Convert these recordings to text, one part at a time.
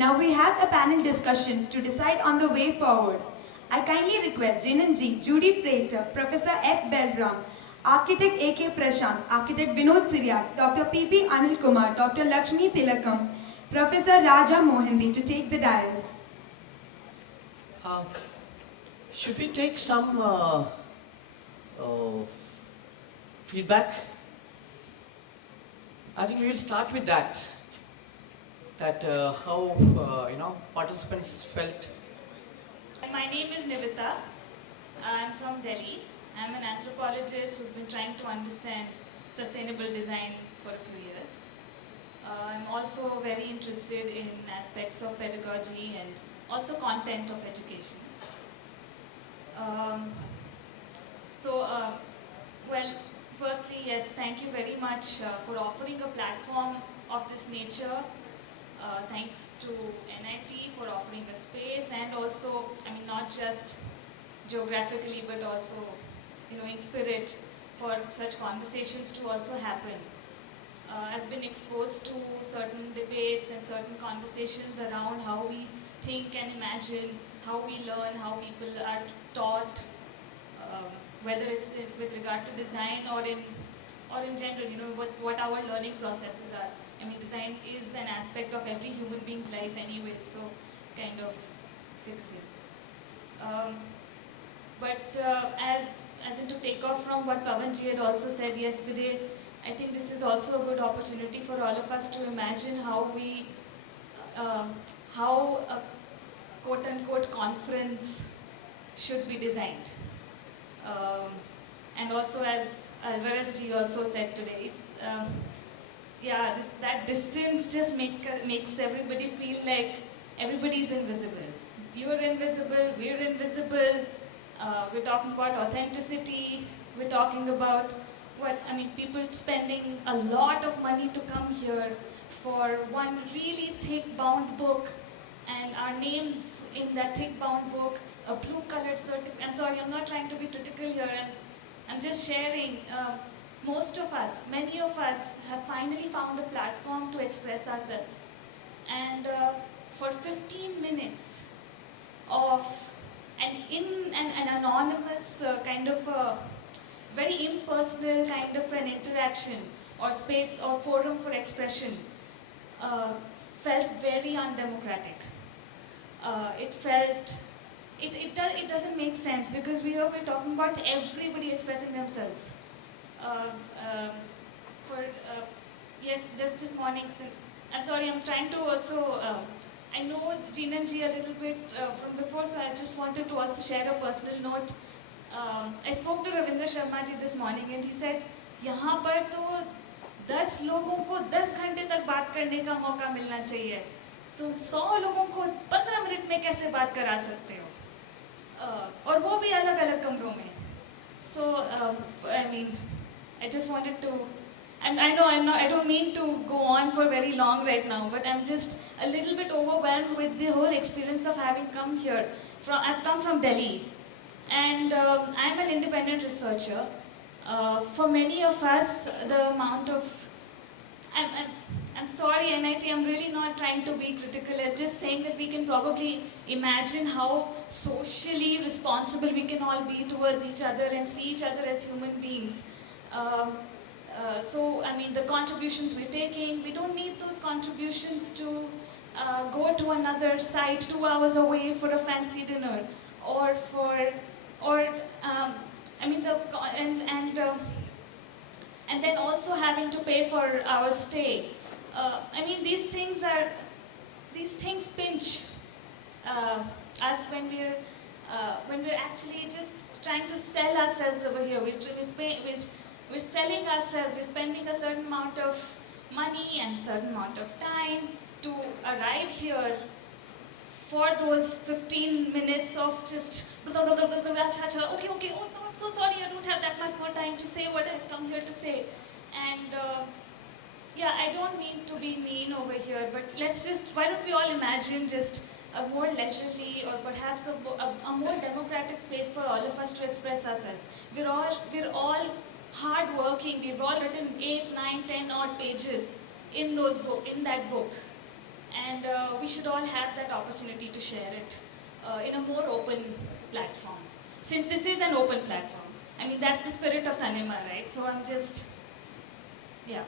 Now we have a panel discussion to decide on the way forward. I kindly request Jinanji, Judy Freighter, Professor S. Belram, Architect A.K. Prashant, Architect Vinod Siryak, Dr. P.P. Anil Kumar, Dr. Lakshmi Tilakam, Professor Raja Mohanty to take the dais. Should we take some feedback? I think we will start with that. How participants felt. My name is Nivita. I'm from Delhi. I'm an anthropologist who's been trying to understand sustainable design for a few years. I'm also very interested in aspects of pedagogy and also content of education. Well, firstly, yes, thank you very much for offering a platform of this nature. Thanks to NIT for offering a space, and also, not just geographically, but also, in spirit, for such conversations to also happen. I've been exposed to certain debates and certain conversations around how we think and imagine, how we learn, how people are taught, whether it's with regard to design or in general, what our learning processes are. Design is an aspect of every human being's life anyway, so kind of fix it. As in to take off from what Pavanji had also said yesterday, I think this is also a good opportunity for all of us to imagine how a quote-unquote conference should be designed. And also, as Alvarez ji also said today, it's that distance just makes everybody feel like everybody's invisible. You're invisible, we're invisible. We're talking about authenticity. We're talking about people spending a lot of money to come here for one really thick bound book, and our names in that thick bound book, a blue colored certificate. I'm sorry, I'm not trying to be critical here. I'm just sharing. Most of us, many of us, have finally found a platform to express ourselves. And for 15 minutes of an anonymous kind of a very impersonal kind of an interaction or space or forum for expression felt very undemocratic. It doesn't make sense, because we're talking about everybody expressing themselves. Yes, just this morning, I'm sorry, I'm trying to also, I know Jinanji a little bit from before, so I just wanted to also share a personal note. I spoke to Ravindra Sharma ji this morning, and he said, यहाँ पर तो 10 लोगों को 10 घंटे तक बात करने का मौका मिलना चाहिए. तुम 100 लोगों को 15 मिनट में कैसे बात करा सकते हो? और वो भी अलग-अलग कमरों में. So, I just wanted to, and I don't mean to go on for very long right now, but I'm just a little bit overwhelmed with the whole experience of having come here. I've come from Delhi, and I'm an independent researcher. For many of us, the amount of, I'm sorry NIT, I'm really not trying to be critical. I'm just saying that we can probably imagine how socially responsible we can all be towards each other and see each other as human beings. The contributions we're taking, we don't need those contributions to go to another site 2 hours away for a fancy dinner, and then also having to pay for our stay. These things pinch us when we're actually just trying to sell ourselves over here. We're selling ourselves. We're spending a certain amount of money and a certain amount of time to arrive here for those 15 minutes of just okay, oh, so sorry, I don't have that much more time to say what I've come here to say. And I don't mean to be mean over here, but why don't we all imagine just a more leisurely or perhaps a more democratic space for all of us to express ourselves. We're all hard working. We've all written 8, 9, 10 odd pages in that book. and we should all have that opportunity to share it in a more open platform. Since this is an open platform, I mean, that's the spirit of Tanima, right? So I'm just, yeah.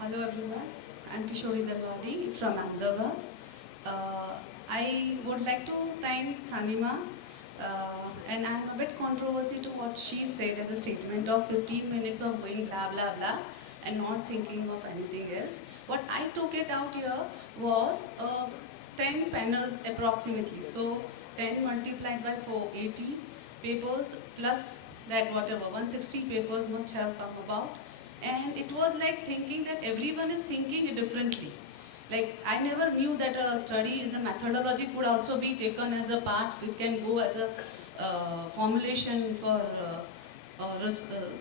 Hello everyone, I'm Kishori Devadi from Ahmedabad. I would like to thank Tanima, and I'm a bit controversy to what she said as a statement of 15 minutes of going blah blah blah and not thinking of anything else. What I took it out here was 10 panels approximately. So 10 multiplied by 4, 80 papers plus that whatever, 160 papers must have come about. And it was like thinking that everyone is thinking it differently. Like I never knew that a study in the methodology could also be taken as a part. It can go as a formulation for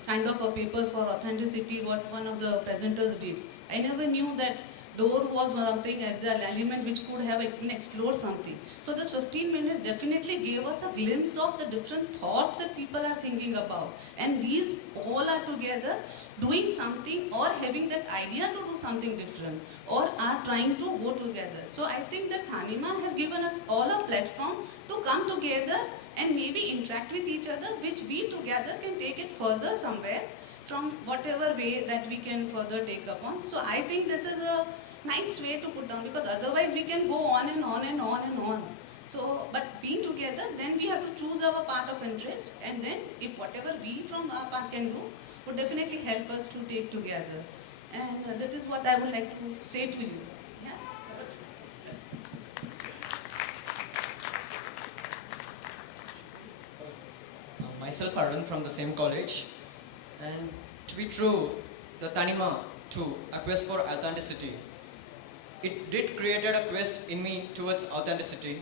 kind of a paper for authenticity, what one of the presenters did. I never knew that door was something as an element which could have been explored something. So this 15 minutes definitely gave us a glimpse of the different thoughts that people are thinking about. And these all are together doing something or having that idea to do something different or are trying to go together. So I think that Tanima has given us all a platform to come together and maybe interact with each other, which we together can take it further somewhere from whatever way that we can further take upon. So I think this is a nice way to put down, because otherwise we can go on and on and on and on. So, but being together, then we have to choose our part of interest, and then if whatever we from our part can do, would definitely help us to take together. And that is what I would like to say to you. Yeah? Myself, Arun from the same college. And to be true, the Tanima too, a quest for authenticity. It did created a quest in me towards authenticity.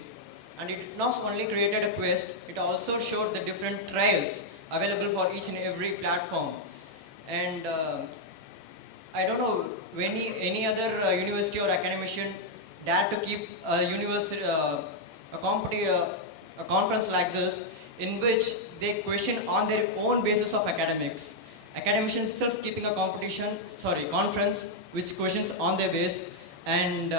And it not only created a quest, it also showed the different trials available for each and every platform. And I don't know any other university or academician dare to keep a university, a conference like this, in which they question on their own basis of academics. Academicians itself keeping a conference which questions on their base, and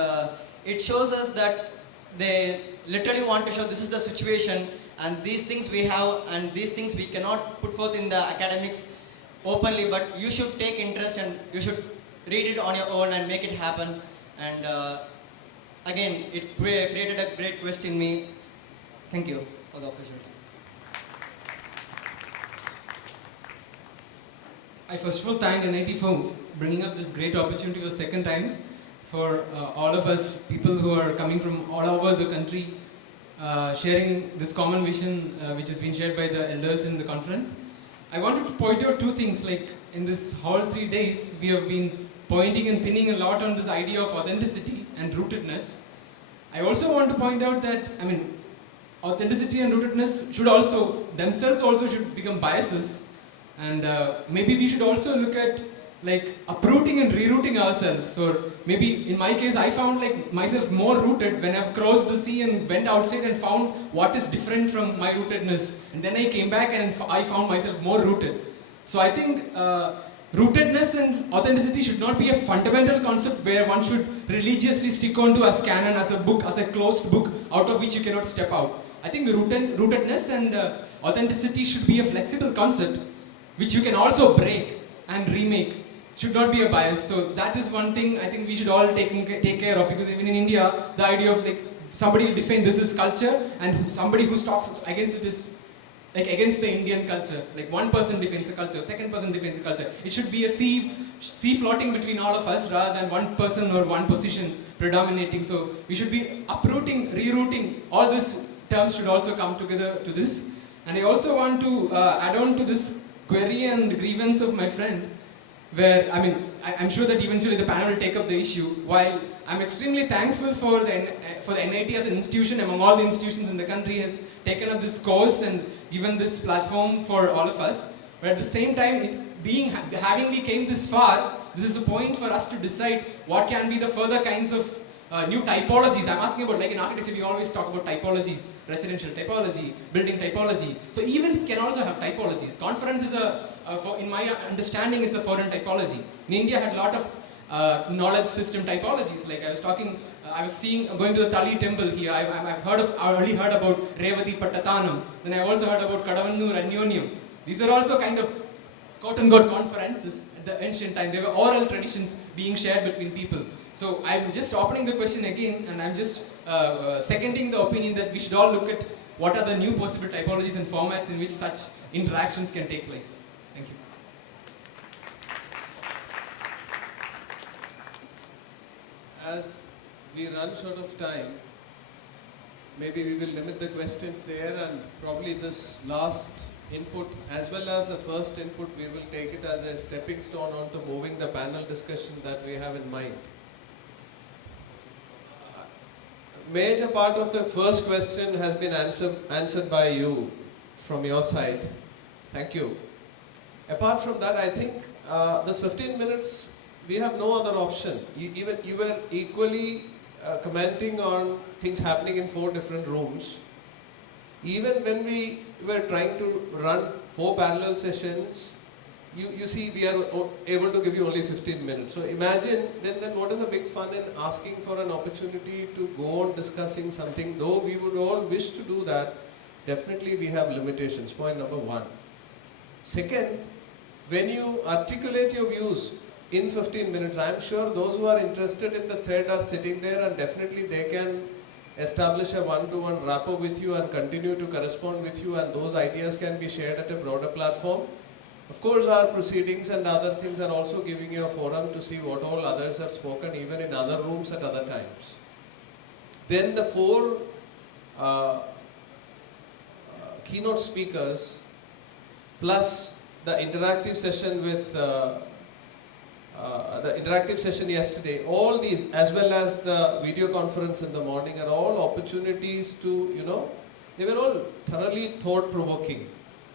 it shows us that they literally want to show this is the situation and these things we have and these things we cannot put forth in the academics openly, but you should take interest and you should read it on your own and make it happen. And again, it created a great quest in me. Thank you for the opportunity. I first of all thank NIT for bringing up this great opportunity for the second time for all of us, people who are coming from all over the country, sharing this common vision which has been shared by the elders in the conference. I wanted to point out two things. Like in this whole 3 days, we have been pointing and pinning a lot on this idea of authenticity and rootedness. I also want to point out that, authenticity and rootedness should also, themselves also should become biases. And maybe we should also look at like uprooting and rerouting ourselves. Or maybe in my case, I found like myself more rooted when I've crossed the sea and went outside and found what is different from my rootedness. And then I came back and I found myself more rooted. So I think rootedness and authenticity should not be a fundamental concept where one should religiously stick on to as canon, as a book, as a closed book out of which you cannot step out. I think rootedness and authenticity should be a flexible concept which you can also break and remake. Should not be a bias. So that is one thing I think we should all take care of, because even in India, the idea of like somebody will define this is culture and somebody who talks against it is like against the Indian culture. Like one person defines the culture, second person defines the culture. It should be a sea floating between all of us rather than one person or one position predominating. So we should be uprooting, rerouting. All these terms should also come together to this. And I also want to add on to this query and grievance of my friend, where, I'm sure that eventually the panel will take up the issue. While I'm extremely thankful for the NIT as an institution, among all the institutions in the country, has taken up this course and given this platform for all of us. But at the same time, having we came this far, this is a point for us to decide what can be the further kinds of new typologies. I'm asking about, like in architecture, we always talk about typologies, residential typology, building typology. So events can also have typologies. Conference is in my understanding, it's a foreign typology. In India, had a lot of knowledge system typologies. Like I was talking, going to the Tali temple here. I only heard about Revati Pattatanam. Then I've also heard about Kadavannur Anyonyam. These are also kind of quote-unquote conferences at the ancient time. They were oral traditions being shared between people. So I'm just opening the question again, and I'm just seconding the opinion that we should all look at what are the new possible typologies and formats in which such interactions can take place. Thank you. As we run short of time, maybe we will limit the questions there, and probably this last input as well as the first input, we will take it as a stepping stone onto moving the panel discussion that we have in mind. Major part of the first question has been answered by you from your side. Thank you. Apart from that, I think this 15 minutes, we have no other option. You were equally commenting on things happening in 4 different rooms. Even when we were trying to run 4 parallel sessions, you see we are able to give you only 15 minutes. So imagine then what is the big fun in asking for an opportunity to go on discussing something, though we would all wish to do that. Definitely we have limitations, point number 1. Second, when you articulate your views in 15 minutes, I am sure those who are interested in the thread are sitting there, and definitely they can establish a one-to-one rapport with you and continue to correspond with you, and those ideas can be shared at a broader platform. Of course, our proceedings and other things are also giving you a forum to see what all others have spoken, even in other rooms at other times. Then the 4 keynote speakers, plus the interactive session with the interactive session yesterday, all these, as well as the video conference in the morning, are all opportunities to, they were all thoroughly thought-provoking,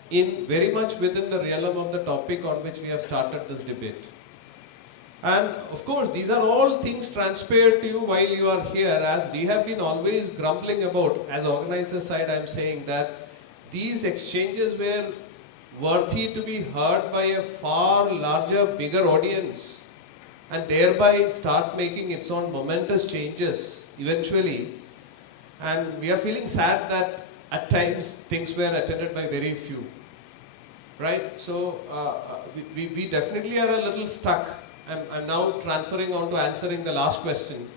very much within the realm of the topic on which we have started this debate. And of course, these are all things transpired to you while you are here, as we have been always grumbling about. As organizer side, I am saying that these exchanges were worthy to be heard by a far larger, bigger audience, and thereby start making its own momentous changes eventually. And we are feeling sad that at times things were attended by very few. Right? So we definitely are a little stuck. I'm now transferring on to answering the last question.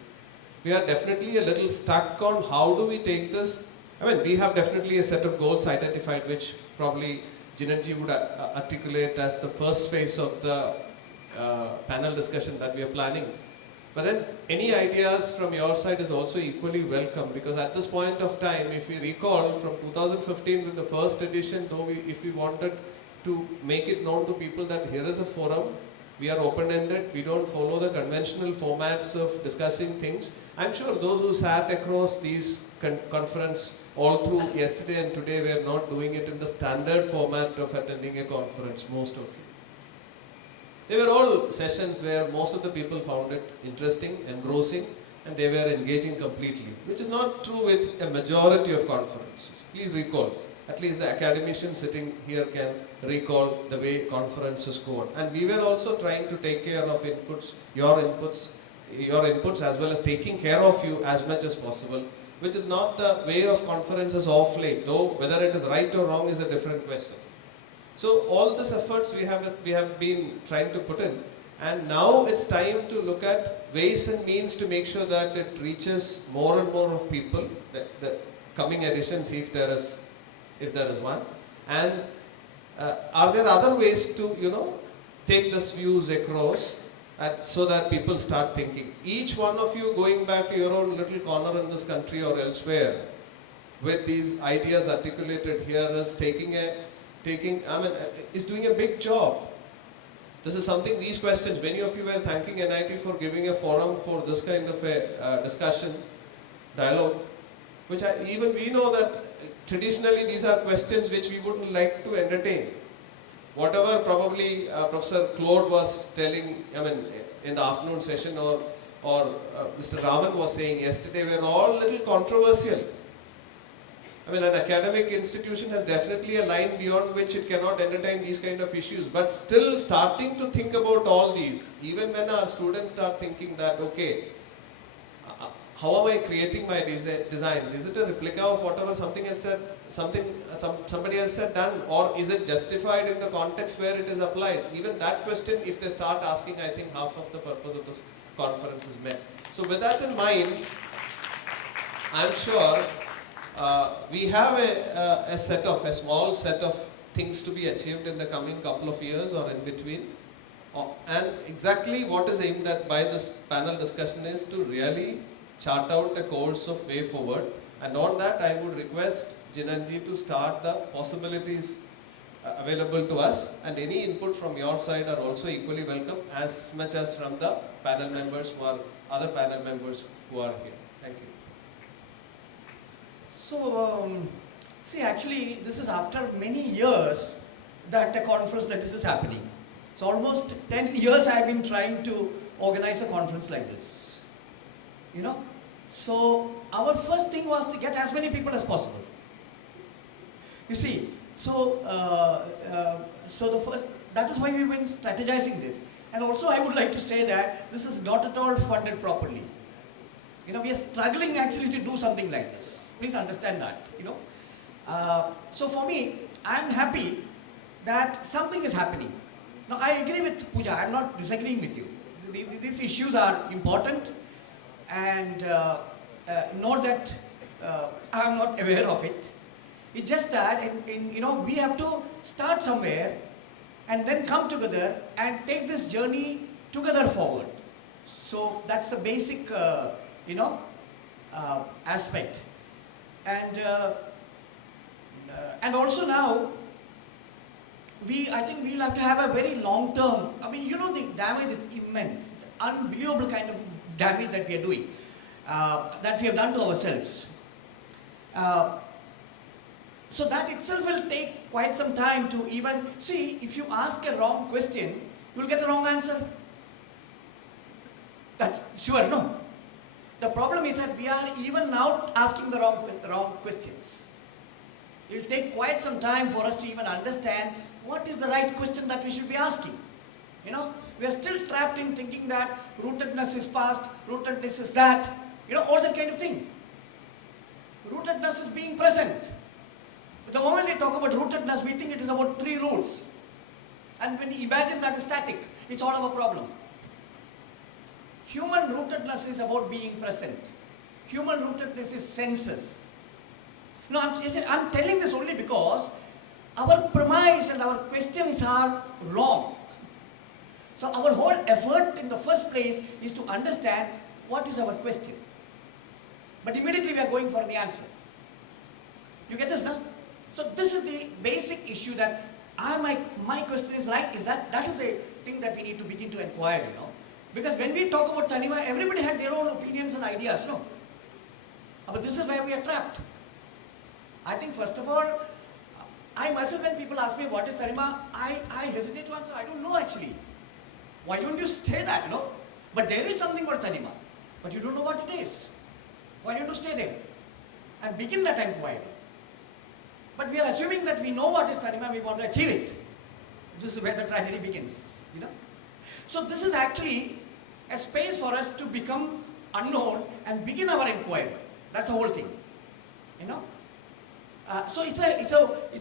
We are definitely a little stuck on how do we take this. I mean, we have definitely a set of goals identified, which probably Jinanji would articulate as the first phase of the panel discussion that we are planning. But then any ideas from your side is also equally welcome, because at this point of time, if we recall from 2015 with the first edition, though if we wanted to make it known to people that here is a forum, we are open-ended, we don't follow the conventional formats of discussing things. I'm sure those who sat across these conference all through yesterday and today were not doing it in the standard format of attending a conference, most of you. They were all sessions where most of the people found it interesting, engrossing, and they were engaging completely, which is not true with a majority of conferences. Please recall, at least the academician sitting here can recall the way conferences go on. And we were also trying to take care of your inputs as well as taking care of you as much as possible, which is not the way of conferences of late, though whether it is right or wrong is a different question. So all these efforts we have been trying to put in, and now it's time to look at ways and means to make sure that it reaches more and more of people, the coming editions, if there is one. And are there other ways to take these views across, so that people start thinking. Each one of you going back to your own little corner in this country or elsewhere with these ideas articulated here is is doing a big job. This is something, these questions, many of you were thanking NIT for giving a forum for this kind of a discussion, dialogue, which even we know that traditionally these are questions which we wouldn't like to entertain. whatever probably Professor Claude was telling, I mean, in the afternoon session, or Mr. Raman was saying yesterday, were all little controversial. I mean, an academic institution has definitely a line beyond which it cannot entertain these kind of issues, but still starting to think about all these, even when our students start thinking that, okay, how am I creating my designs? Is it a replica of whatever somebody else had done, or is it justified in the context where it is applied? Even that question, if they start asking, I think half of the purpose of this conference is met. So with that in mind, I'm sure we have a small set of things to be achieved in the coming couple of years or in between. And exactly what is aimed at by this panel discussion is to really chart out a course of way forward. And on that, I would request Jinanji to start the possibilities available to us, and any input from your side are also equally welcome, as much as from the panel members who are other panel members who are here. Thank you. So, see, actually, this is after many years that a conference like this is happening. So, almost 10 years I have been trying to organize a conference like this. You know? So, our first thing was to get as many people as possible. You see, so that is why we've been strategizing this. And also, I would like to say that this is not at all funded properly. You know, we are struggling actually to do something like this. Please understand that, you know. So for me, I'm happy that something is happening. Now, I agree with Pooja, I'm not disagreeing with you. These issues are important, and not that I'm not aware of it. It's just that, you know, we have to start somewhere and then come together and take this journey together forward. So that's the basic, you know, aspect. And also now, I think we'll have to have a very long term, I mean, you know, the damage is immense. It's unbelievable kind of damage that we are doing, that we have done to ourselves. So that itself will take quite some time to even, see, if you ask a wrong question, you'll get a wrong answer. That's sure, no? The problem is that we are even now asking the wrong questions. It will take quite some time for us to even understand what is the right question that we should be asking. You know, we are still trapped in thinking that rootedness is past, rootedness is that, you know, all that kind of thing. Rootedness is being present. But the moment we talk about rootedness, we think it is about 3 roots. And when you imagine that is static, it's all our problem. Human rootedness is about being present. Human rootedness is senses. No, I'm telling this only because our premise and our questions are wrong. So our whole effort in the first place is to understand what is our question. But immediately we are going for the answer. You get this now? So this is the basic issue that my question is right, is that is the thing that we need to begin to inquire, you know. Because when we talk about Tanima, everybody had their own opinions and ideas, no? But this is where we are trapped. I think first of all, I myself, when people ask me what is Tanima, I hesitate to answer. I don't know actually. Why don't you say that, you know? But there is something about Tanima, but you don't know what it is. Why don't you stay there and begin that inquiry? But we are assuming that we know what is Tanima, we want to achieve it. This is where the tragedy begins, you know. So this is actually a space for us to become unknown and begin our inquiry. That's the whole thing, you know. So it's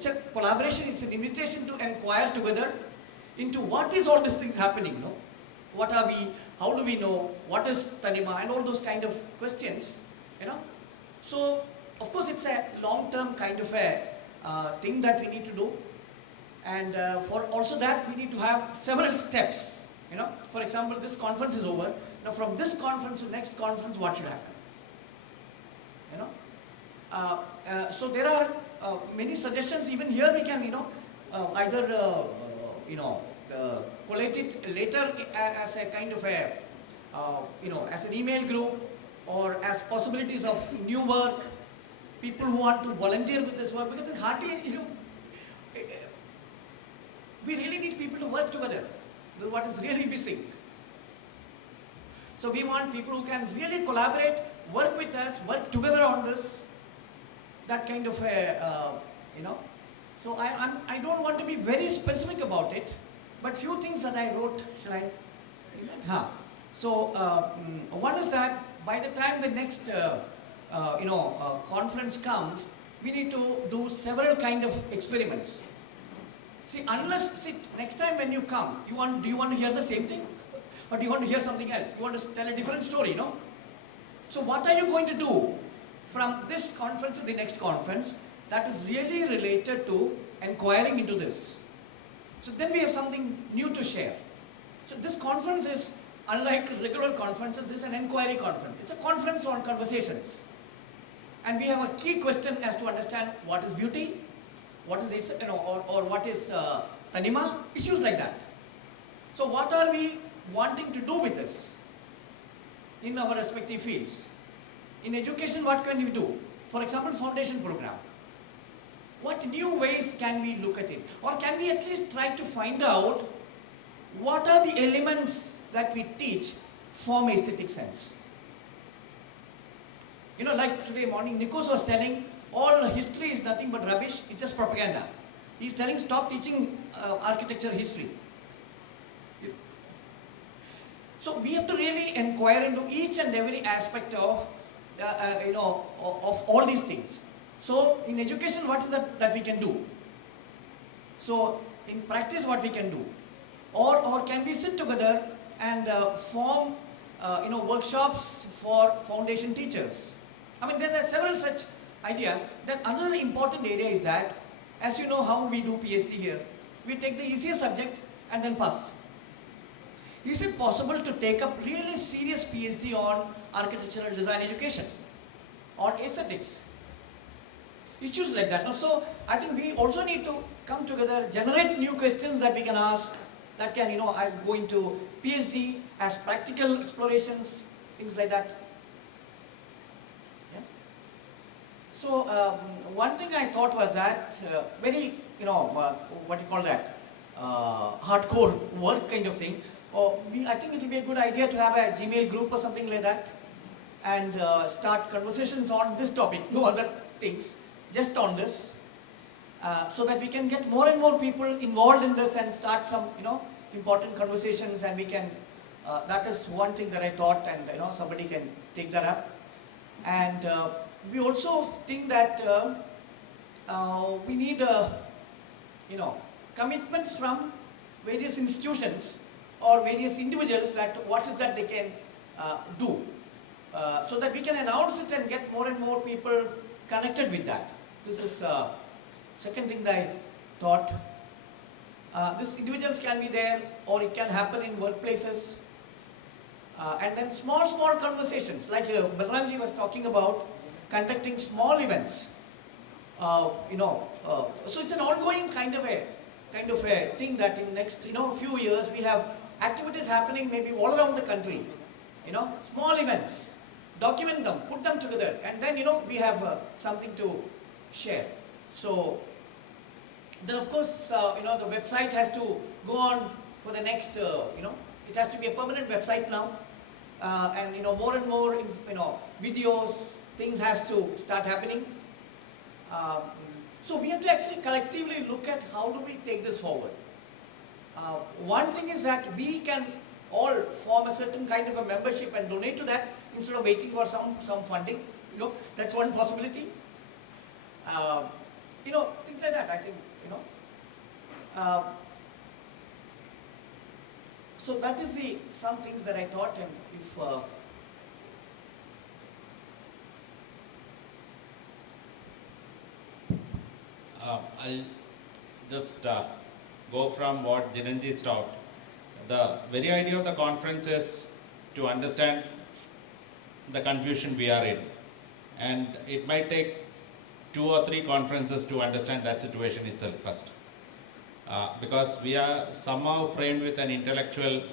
a collaboration. It's an invitation to inquire together into what is all these things happening, you know. What are we? How do we know? What is Tanima? And all those kind of questions, you know. So of course it's a long-term kind of a thing that we need to do, and for also that we need to have several steps. You know, for example, this conference is over. Now, from this conference to next conference, what should happen? You know, so there are many suggestions. Even here, we can, you know, either you know, collate it later as a kind of a you know, as an email group, or as possibilities of new work. People who want to volunteer with this work, because it's hardly, you know, We really need people to work together. This is what is really missing. So we want people who can really collaborate, work with us, work together on this. That kind of a, you know. So I don't want to be very specific about it, but few things that I wrote, shall I? So one is that by the time the next conference comes, we need to do several kind of experiments. See, next time when you come, do you want to hear the same thing? Or do you want to hear something else? You want to tell a different story, no? So what are you going to do from this conference to the next conference that is really related to inquiring into this? So then we have something new to share. So this conference is unlike regular conferences, this is an inquiry conference. It's a conference on conversations. And we have a key question as to understand what is beauty, what is, or what is Tanima, issues like that. So what are we wanting to do with this in our respective fields? In education, what can we do? For example, foundation program. What new ways can we look at it? Or can we at least try to find out what are the elements that we teach from aesthetic sense? You know, like today morning, Nikos was telling, all history is nothing but rubbish, it's just propaganda. He's telling, stop teaching architecture history. So we have to really inquire into each and every aspect of, of all these things. So in education, what is that we can do? So in practice, what we can do? Or can we sit together and form, workshops for foundation teachers? I mean, there are several such ideas. Then another important area is that, as you know how we do PhD here, we take the easiest subject and then pass. Is it possible to take up really serious PhD on architectural design education or aesthetics? Issues like that. So I think we also need to come together, generate new questions that we can ask, that can, I go into PhD as practical explorations, things like that. Yeah. So one thing I thought was that very, what do you call that, hardcore work kind of thing. I think it will be a good idea to have a Gmail group or something like that and start conversations on this topic, no other things, just on this, so that we can get more and more people involved in this and start some, important conversations, and we can, that is one thing that I thought, and somebody can take that up. And we also think that we need, commitments from various institutions or various individuals that what is that they can do, so that we can announce it and get more and more people connected with that. This is second thing that I thought. These individuals can be there, or it can happen in workplaces. And then small conversations, like Balramji was talking about, conducting small events. So it's an ongoing kind of a thing that in next few years we have activities happening maybe all around the country. Small events, document them, put them together, and then we have something to share. So then of course the website has to go on for the next it has to be a permanent website now, and more and more videos, things has to start happening. So we have to actually collectively look at how do we take this forward. One thing is that we can all form a certain kind of a membership and donate to that instead of waiting for some funding. That's one possibility. Things like that, I think, so that is some things that I thought, and if I'll just go from what Jinanji talked. The very idea of the conference is to understand the confusion we are in. And it might take 2 or 3 conferences to understand that situation itself first. Because we are somehow framed with an intellectual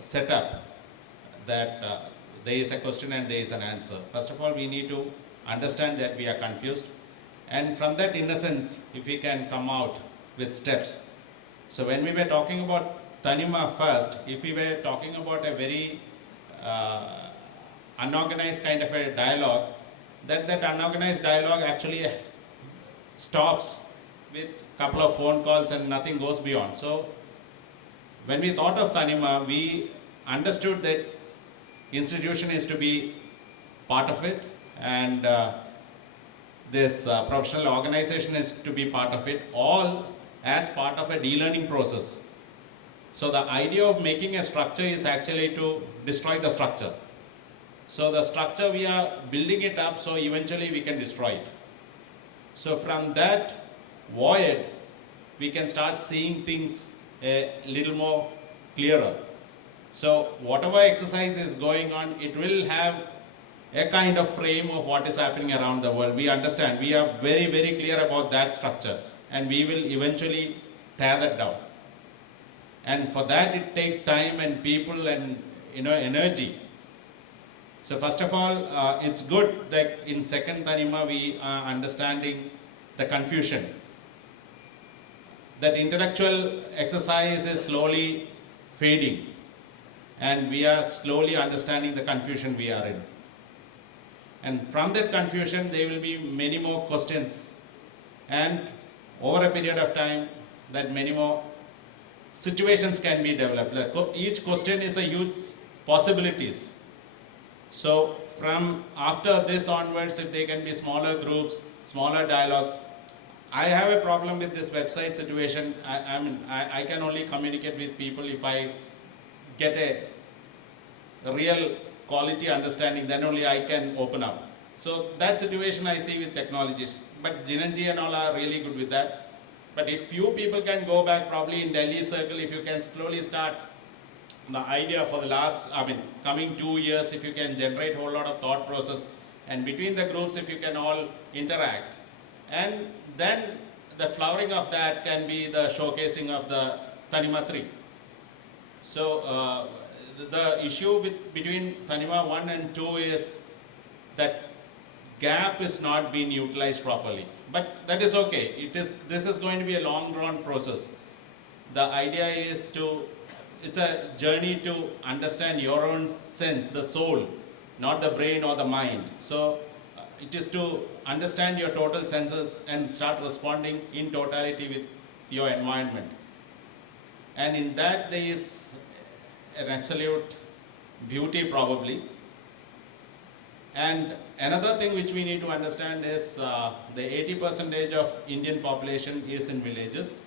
setup that there is a question and there is an answer. First of all, we need to understand that we are confused. And from that innocence, if we can come out with steps, So when we were talking about Tanima first, if we were talking about a very unorganized kind of a dialogue, that unorganized dialogue actually stops with a couple of phone calls and nothing goes beyond. So when we thought of Tanima, we understood that institution is to be part of it, and this professional organization is to be part of it, all as part of a de-learning process. So the idea of making a structure is actually to destroy the structure. So the structure, we are building it up so eventually we can destroy it. So from that void, we can start seeing things a little more clearer. So whatever exercise is going on, it will have a kind of frame of what is happening around the world. We understand, we are very, very clear about that structure, and we will eventually tear that down. And for that it takes time and people and energy. So first of all, it's good that in second Tanima we are understanding the confusion. That intellectual exercise is slowly fading, and we are slowly understanding the confusion we are in. And from that confusion there will be many more questions, and over a period of time that many more situations can be developed. Like each question is a huge possibilities. So from after this onwards, if there can be smaller groups, smaller dialogues. I have a problem with this website situation. I can only communicate with people if I get a real quality understanding, then only I can open up. So that situation I see with technologies. But Jinanji and all are really good with that. But if few people can go back, probably in Delhi circle, if you can slowly start the idea for the last, coming 2 years, if you can generate a whole lot of thought process, and between the groups, if you can all interact, and then the flowering of that can be the showcasing of the Tanima 3. So the issue between Tanima 1 and 2 is that gap is not being utilized properly. But that is okay. This is going to be a long drawn process. The idea is it's a journey to understand your own sense, the soul, not the brain or the mind. So it is to understand your total senses and start responding in totality with your environment. And in that there is an absolute beauty probably. And another thing which we need to understand is the 80% of Indian population is in villages.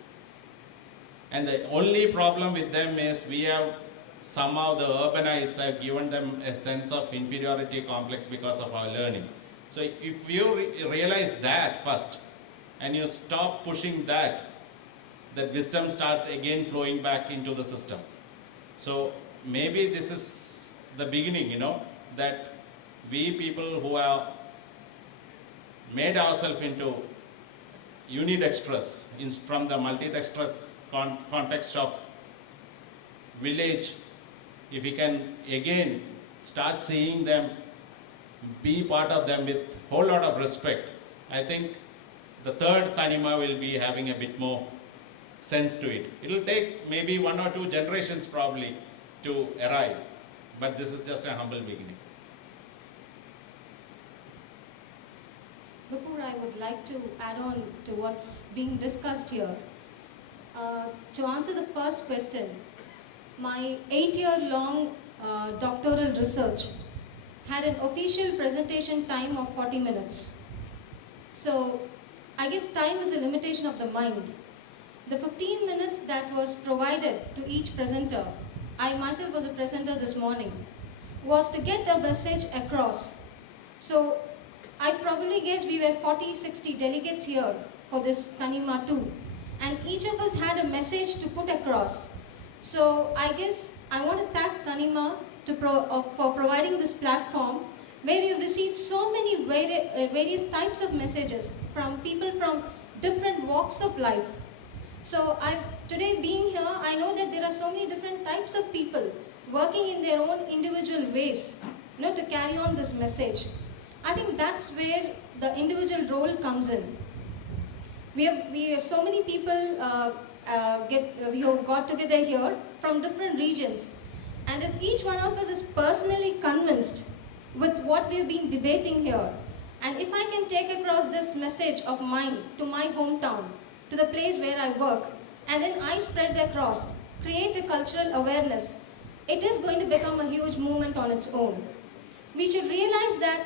And the only problem with them is we have somehow the urbanites have given them a sense of inferiority complex because of our learning. So if you realize that first and you stop pushing that wisdom start again flowing back into the system. So maybe this is the beginning, that we people who have made ourselves into unidextrous from the multidextrous context of village, if we can again start seeing them, be part of them with a whole lot of respect, I think the third Tanima will be having a bit more sense to it. It will take maybe 1 or 2 generations probably to arrive, but this is just a humble beginning. Before I would like to add on to what's being discussed here, to answer the first question, my 8-year-long doctoral research had an official presentation time of 40 minutes. So I guess time is a limitation of the mind. The 15 minutes that was provided to each presenter, I myself was a presenter this morning, was to get a message across. So I probably guess we were 40, 60 delegates here for this Tanima 2. And each of us had a message to put across. So I guess I want to thank Tanima for providing this platform where we have received so many various types of messages from people from different walks of life. So today being here, I know that there are so many different types of people working in their own individual ways, to carry on this message. I think that's where the individual role comes in. We have so many people we have got together here from different regions. And if each one of us is personally convinced with what we've been debating here, and if I can take across this message of mine to my hometown, to the place where I work, and then I spread across, create a cultural awareness, it is going to become a huge movement on its own. We should realize that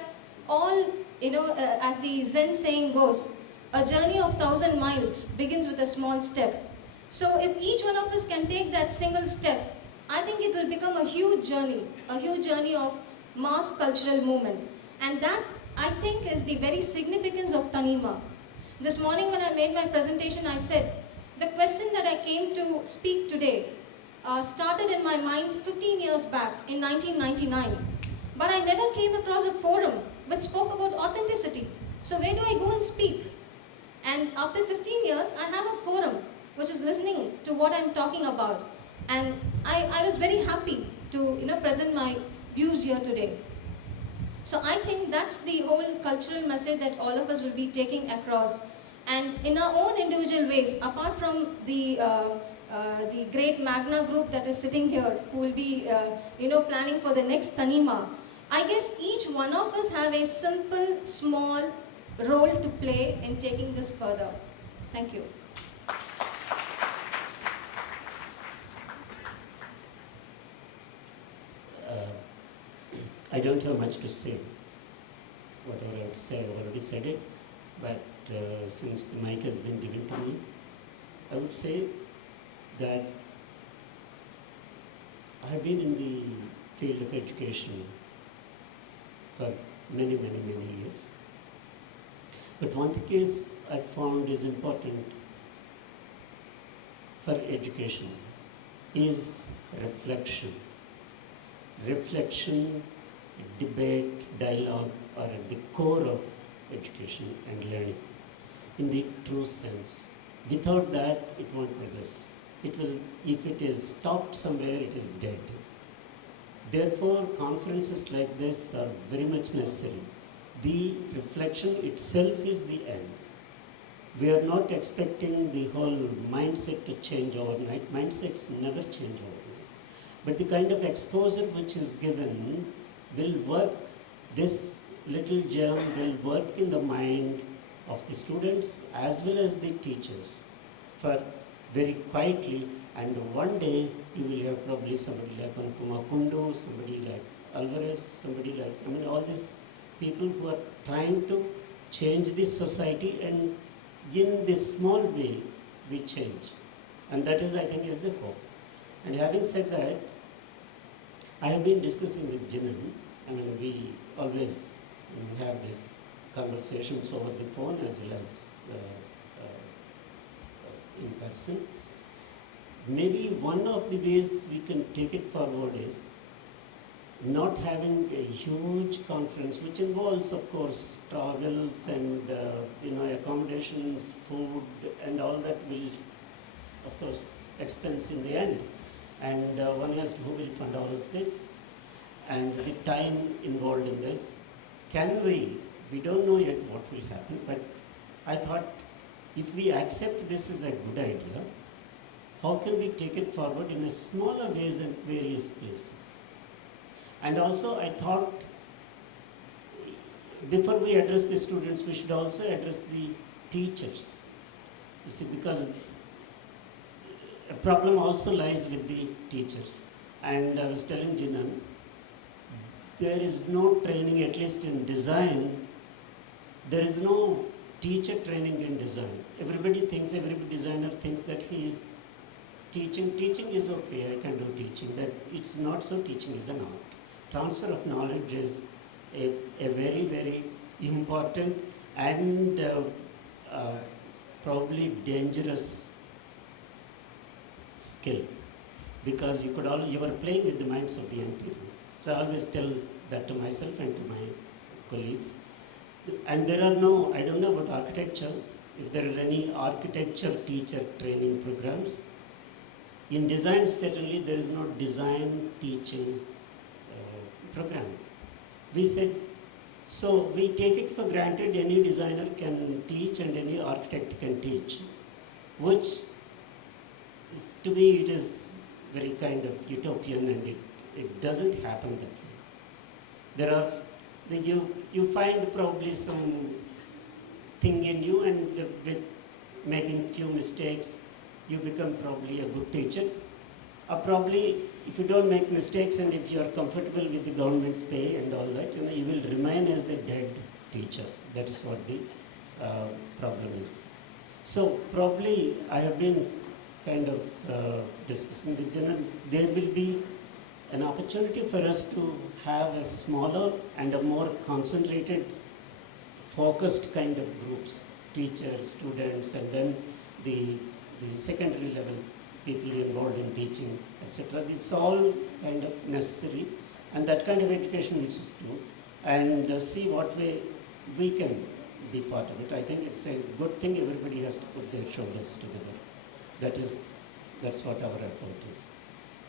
all, as the Zen saying goes, a journey of 1,000 miles begins with a small step. So if each one of us can take that single step, I think it will become a huge journey of mass cultural movement. And that, I think, is the very significance of Tanima. This morning when I made my presentation, I said, the question that I came to speak today started in my mind 15 years back in 1999. But I never came across a forum which spoke about authenticity. So where do I go and speak? And after 15 years, I have a forum which is listening to what I'm talking about. And I was very happy to present my views here today. So I think that's the whole cultural message that all of us will be taking across. And in our own individual ways, apart from the great Magna group that is sitting here, who will be planning for the next Tanima, I guess each one of us have a simple, small role to play in taking this further. Thank you. I don't have much to say. Whatever I have to say, I've already said it. But since the mic has been given to me, I would say that I have been in the field of education for many, many, many years. But one thing is I found is important for education is reflection. Reflection, debate, dialogue are at the core of education and learning in the true sense. Without that, it won't progress. It will, if it is stopped somewhere, it is dead. Therefore, conferences like this are very much necessary. The reflection itself is the end. We are not expecting the whole mindset to change overnight. Mindsets never change overnight. But the kind of exposure which is given will work, this little gem will work in the mind of the students as well as the teachers for very quietly, and one day you will have probably somebody like Anupama Kundu, somebody like Alvarez, somebody like, all these people who are trying to change this society, and in this small way we change. And that is, I think, is the hope. And having said that, I have been discussing with Jinan. We always have these conversations over the phone as well as in person. Maybe one of the ways we can take it forward is not having a huge conference, which involves, of course, travels and accommodations, food, and all that will, of course, expense in the end. And one has to, who will fund all of this, and the time involved in this. Can we don't know yet what will happen, but I thought if we accept this is a good idea, how can we take it forward in a smaller ways in various places? And also I thought, before we address the students, we should also address the teachers. You see, because a problem also lies with the teachers. And I was telling Jinan, there is no training, at least in design, there is no teacher training in design. Every designer thinks that he is teaching. Teaching is okay, I can do teaching. That it's not so, teaching is an art. Transfer of knowledge is a very, very important and probably dangerous skill, because you are playing with the minds of the young people. So I always tell that to myself and to my colleagues. And there are no, I don't know about architecture, if there are any architecture teacher training programs. In design, certainly there is no design teaching program. We said, so we take it for granted any designer can teach and any architect can teach, which to me it is very kind of utopian, and it doesn't happen that way. There are, you find probably some thing in you, and with making few mistakes, you become probably a good teacher. Or probably, if you don't make mistakes and if you are comfortable with the government pay and all that, you will remain as the dead teacher. That is what the problem is. So probably I have been kind of discussing with Janan, there will be an opportunity for us to have a smaller and a more concentrated, focused kind of groups, teachers, students, and then the secondary level people involved in teaching, etc. It's all kind of necessary, and that kind of education which is due, and see what way we can be part of it. I think it's a good thing. Everybody has to put their shoulders together. That's what our effort is.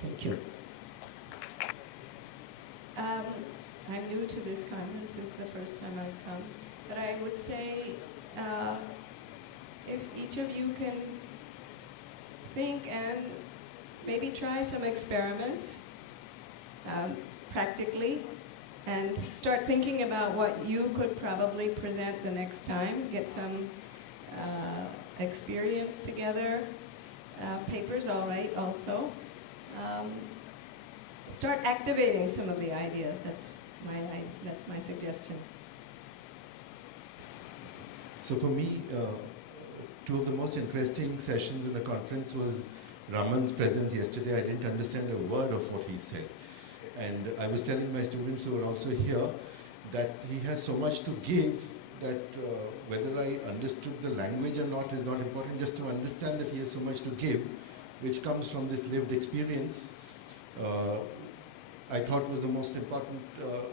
Thank you. I'm new to this conference. This is the first time I've come. But I would say if each of you can think and maybe try some experiments practically, and start thinking about what you could probably present the next time. Get some experience together. Papers, all right, also. Start activating some of the ideas. That's my suggestion. So for me, two of the most interesting sessions in the conference was Raman's presence yesterday. I didn't understand a word of what he said. And I was telling my students who are also here that he has so much to give that whether I understood the language or not is not important, just to understand that he has so much to give, which comes from this lived experience, I thought was the most important,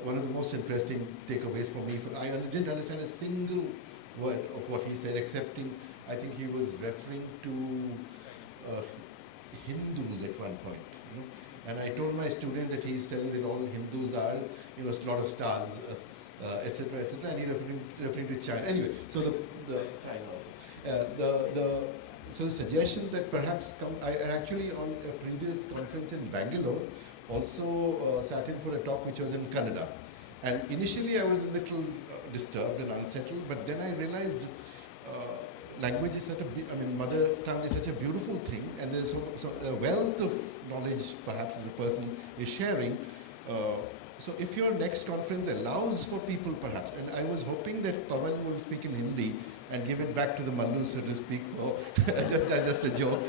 one of the most interesting takeaways for me. I didn't understand a single word of what he said, excepting I think he was referring to Hindus at one point. And I told my student that he's telling that all Hindus are, a lot of stars, etc., etc., and he referring to China. Anyway, so the suggestion that perhaps I actually on a previous conference in Bangalore also sat in for a talk which was in Kannada, and initially I was a little disturbed and unsettled, but then I realized language is such mother tongue is such a beautiful thing, and there's so a wealth of knowledge perhaps that the person is sharing. So if your next conference allows for people perhaps, and I was hoping that Pawan will speak in Hindi and give it back to the Mallu, so to speak, for just a joke.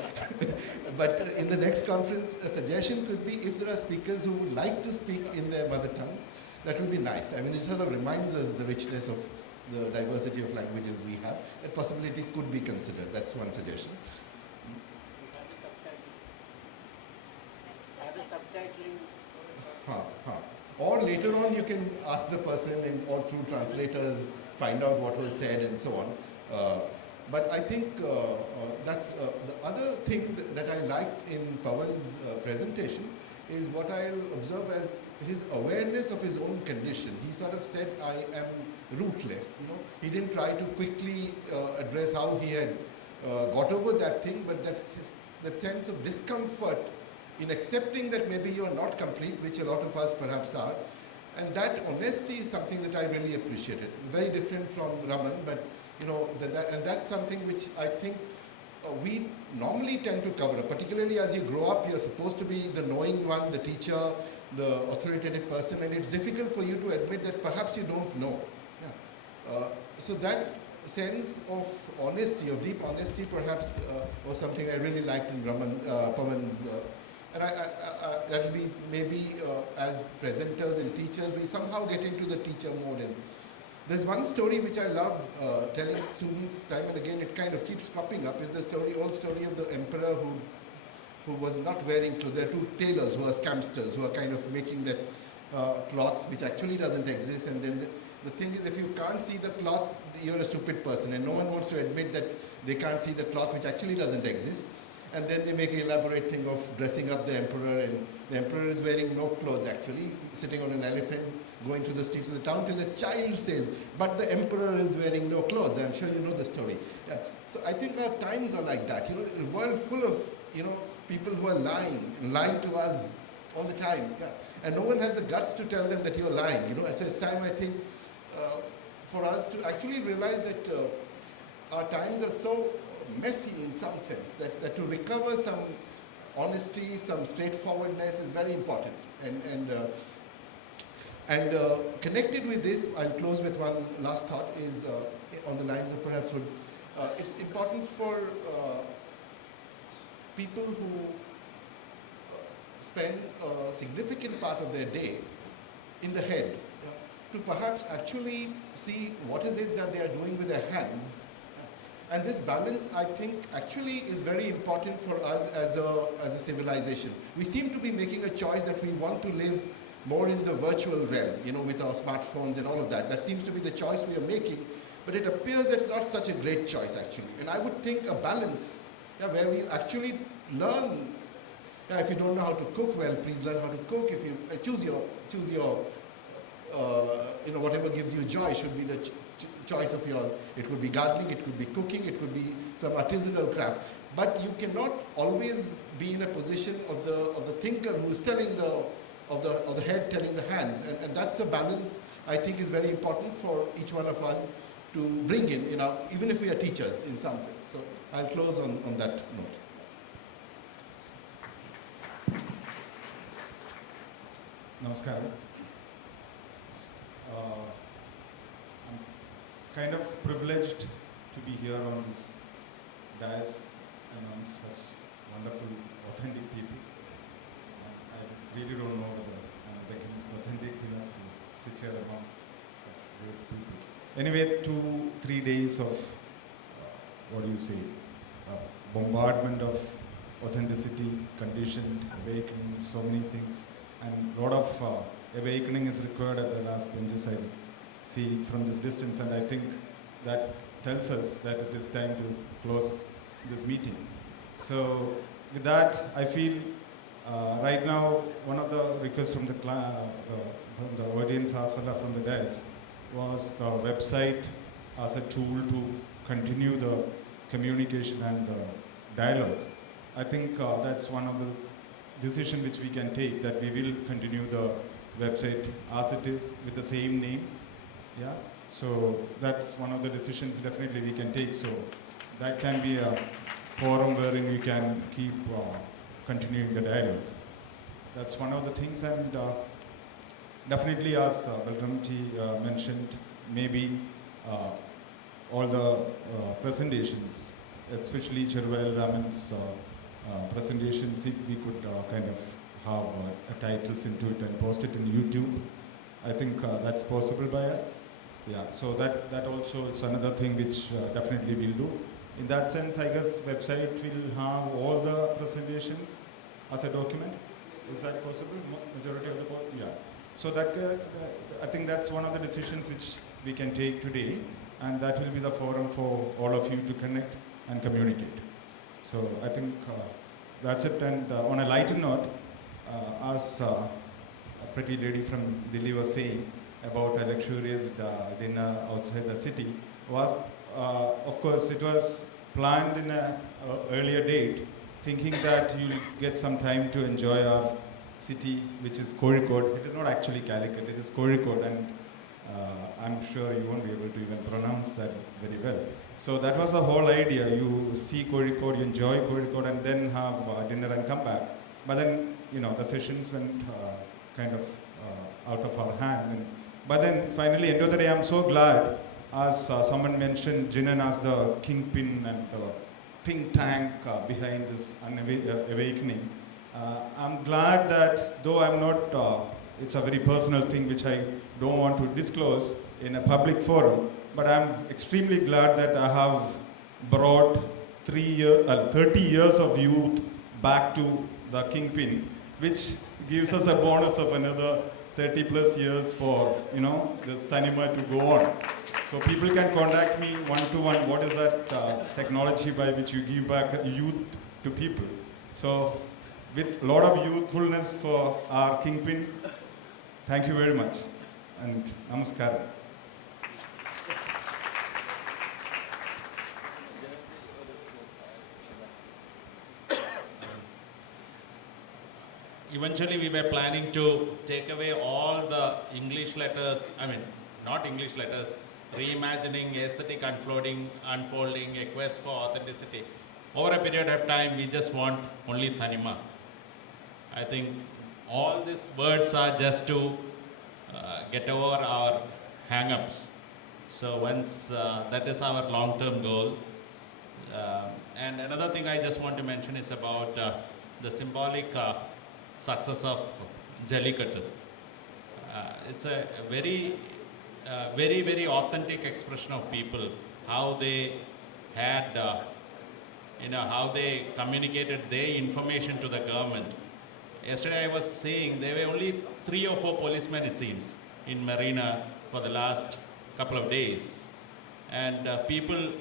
But in the next conference, a suggestion could be if there are speakers who would like to speak in their mother tongues, that would be nice. It sort of reminds us the richness of the diversity of languages we have. That possibility could be considered. That's one suggestion. Have a subtitling. Or later on you can ask the person or through translators find out what was said and so on. But I think that's the other thing that I liked in Pawan's presentation is what I observe as his awareness of his own condition. He sort of said, I am rootless. He didn't try to quickly address how he had got over that thing, but that sense of discomfort in accepting that maybe you are not complete, which a lot of us perhaps are. And that honesty is something that I really appreciated. Very different from Raman, but and that's something which I think we normally tend to cover up. Particularly as you grow up, you're supposed to be the knowing one, the teacher, the authoritative person, and it's difficult for you to admit that perhaps you don't know. So that sense of honesty, of deep honesty perhaps, was something I really liked in Pawan's. And that will be maybe as presenters and teachers, we somehow get into the teacher mode. And there's one story which I love telling students time and again, it kind of keeps cropping up, is the old story of the emperor who was not wearing clothes. There are two tailors who are scamsters, who are kind of making that cloth which actually doesn't exist. And then the thing is, if you can't see the cloth, you're a stupid person, and no one wants to admit that they can't see the cloth which actually doesn't exist. And then they make an elaborate thing of dressing up the emperor, and the emperor is wearing no clothes actually, sitting on an elephant, going through the streets of the town till a child says, but the emperor is wearing no clothes. I'm sure you know the story. Yeah. So I think our times are like that. You know, a world full of, you know, people who are lying to us all the time. Yeah. And no one has the guts to tell them that you're lying. You know, so it's time, I think, for us to actually realize that our times are so messy in some sense that to recover some honesty, some straightforwardness is very important. And connected with this, I'll close with one last thought, is on the lines of perhaps it's important for people who spend a significant part of their day in the head to perhaps actually see what is it that they are doing with their hands. And this balance, I think, actually is very important for us as a civilization. We seem to be making a choice that we want to live more in the virtual realm, you know, with our smartphones and all of that. That seems to be the choice we are making, but it appears that's not such a great choice, actually. And I would think a balance, where we actually learn. If you don't know how to cook well, please learn how to cook. If you choose your you know, whatever gives you joy should be the choice of yours. It could be gardening, it could be cooking, it could be some artisanal craft. But you cannot always be in a position of the thinker who is telling of the head telling the hands. And that's a balance I think is very important for each one of us to bring in, you know, even if we are teachers in some sense. So I'll close on that note. Namaskaram. I'm kind of privileged to be here on this dais among such wonderful, authentic people. I really don't know whether I'm authentic enough to sit here among such brave people. Anyway, 2-3 days of, what do you say, bombardment of authenticity, conditioned, awakening, so many things. And a lot of awakening is required at the last benches. I see it from this distance, and I think that tells us that it is time to close this meeting. So with that, I feel right now one of the requests from the audience as well as from the dais was the website as a tool to continue the communication and the dialogue. I think that's one of the decision which we can take, that we will continue the website as it is with the same name. Yeah, so that's one of the decisions definitely we can take. So that can be a forum wherein we can keep continuing the dialogue. That's one of the things, and definitely as Balramji mentioned, maybe all the presentations, especially Cherwell Raman's presentations, if we could kind of have titles into it and post it in YouTube. I think that's possible by us. Yeah, so that also is another thing which definitely we'll do. In that sense, I guess website will have all the presentations as a document. Is that possible? Majority of the board? Yeah. So that I think that's one of the decisions which we can take today, and that will be the forum for all of you to connect and communicate. So I think that's it. And on a lighter note, as a pretty lady from Delhi was saying about a luxurious dinner outside the city, was of course it was planned in an earlier date, thinking that you'll get some time to enjoy our city, which is Kozhikode. It is not actually Calicut, it is Kozhikode, and I'm sure you won't be able to even pronounce that very well. So that was the whole idea. You see Kozhikode, you enjoy Kozhikode, and then have dinner and come back. But then, you know, the sessions went kind of out of our hand. But then finally, end of the day, I'm so glad, as someone mentioned, Jinan as the kingpin and the think tank behind this awakening. I'm glad that, though I'm not, it's a very personal thing which I don't want to disclose in a public forum, but I'm extremely glad that I have brought 30 years of youth back to the kingpin, which gives us a bonus of another 30 plus years for, you know, this Tanima to go on. So people can contact me one-to-one. What is that technology by which you give back youth to people? So with a lot of youthfulness for our kingpin, thank you very much. and namaskaram. Eventually, we were planning to take away all the English letters, I mean, not English letters, reimagining, aesthetic unfolding, a quest for authenticity. Over a period of time, we just want only Tanima. I think all these words are just to get over our hang-ups. So once that is our long-term goal. And another thing I just want to mention is about the symbolic success of Jallikattu. It's a very, very authentic expression of people, how they had, how they communicated their information to the government. Yesterday I was saying there were only 3 or 4 policemen, it seems, in Marina for the last couple of days. And people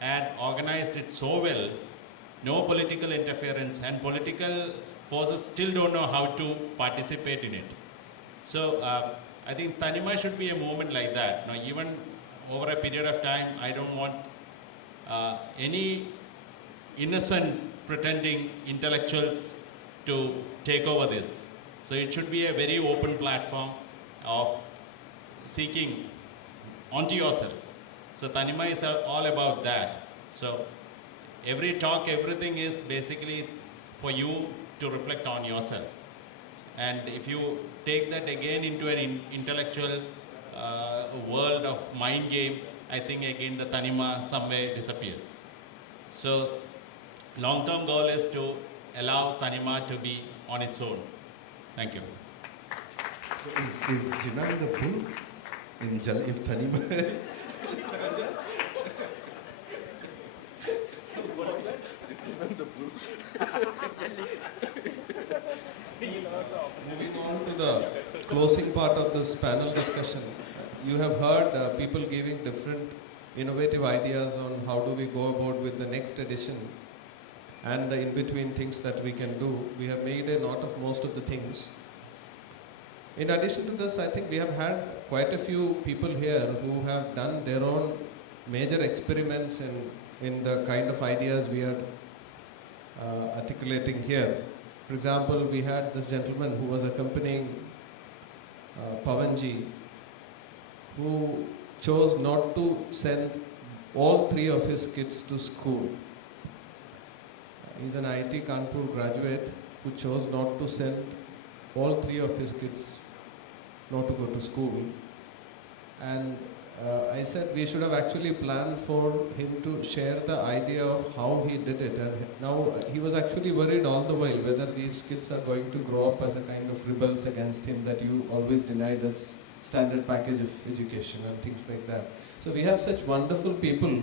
had organized it so well, no political interference, and political forces still don't know how to participate in it. So I think Tanima should be a movement like that. Now, even over a period of time, I don't want any innocent pretending intellectuals to take over this. So it should be a very open platform of seeking onto yourself. So Tanima is all about that. So every talk, everything is basically it's for you to reflect on yourself. And if you take that again into an intellectual world of mind game, I think again the Tanima somewhere disappears. So long-term goal is to allow Tanima to be on its own. Thank you. So is Jinan the bull in Jal if Tanima is? Is Jinan the bull? Moving on to the closing part of this panel discussion, you have heard people giving different innovative ideas on how do we go about with the next edition and the in-between things that we can do. We have made a note of most of the things. In addition to this, I think we have had quite a few people here who have done their own major experiments in the kind of ideas we are articulating here. For example, we had this gentleman who was accompanying Pavanji, who chose not to send all 3 of his kids to school. He's an IIT Kanpur graduate who chose not to send all 3 of his kids not to go to school. And I said we should have actually planned for him to share the idea of how he did it. And now he was actually worried all the while whether these kids are going to grow up as a kind of rebels against him, that you always denied us standard package of education and things like that. So we have such wonderful people,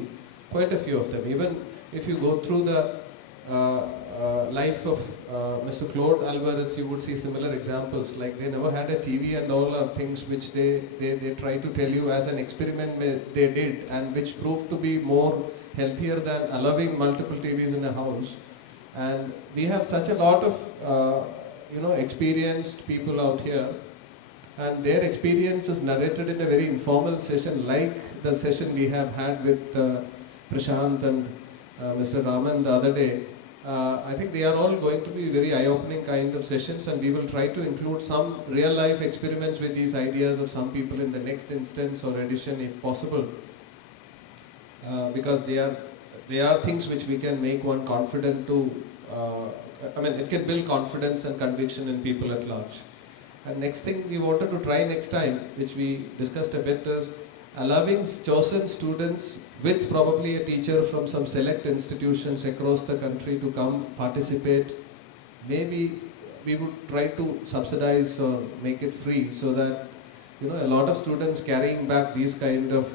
quite a few of them. Even if you go through the life of Mr. Claude Alvarez, you would see similar examples. Like they never had a TV and all are things which they try to tell you as an experiment they did, and which proved to be more healthier than allowing multiple TVs in a house. And we have such a lot of experienced people out here, and their experience is narrated in a very informal session like the session we have had with Prashant and Mr. Raman the other day. I think they are all going to be very eye-opening kind of sessions, and we will try to include some real-life experiments with these ideas of some people in the next instance or edition if possible, because they are things which we can make one confident to, it can build confidence and conviction in people at large. And next thing we wanted to try next time, which we discussed a bit, is allowing chosen students with probably a teacher from some select institutions across the country to come participate. Maybe we would try to subsidize or make it free so that a lot of students carrying back these kind of